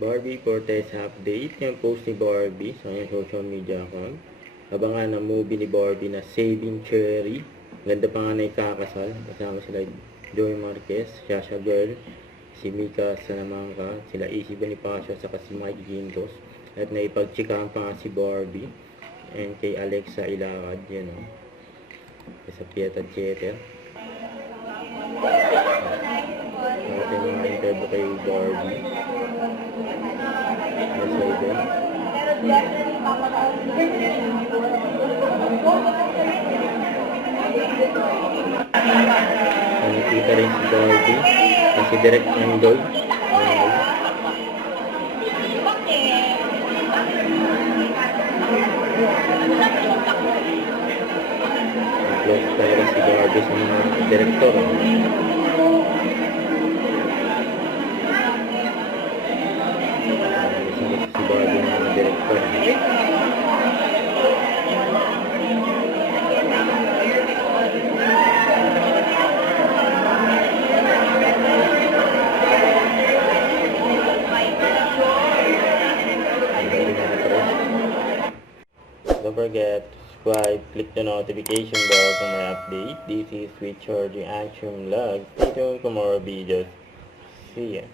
Barbie Cortez update. Yung post ni Barbie sa kanyang social media account. Abangan ang movie ni Barbie na Saving Cherry. Ganda pa nga na ikakasal. Kasama sila Joey Marquez, Shasha Girl, si Mika Salamanca, sila Izzy Bonifacio, saka si Mike Gintos. At naipagtsikahan pa nga si Barbie and kay Alexa Ilacad, yan o. Sa Pieta Theater. Natin mga interview kay Barbie. Nasa event. Nakikita rin si Barbie na si Direk Endoy. Close pa rin si Barbie sa mga direktor. Si Barbie ng mga direktor. Don't forget to subscribe, click the notification bell for my update. This is Sweet Charging Action Vlog. Stay tuned for more videos. See ya.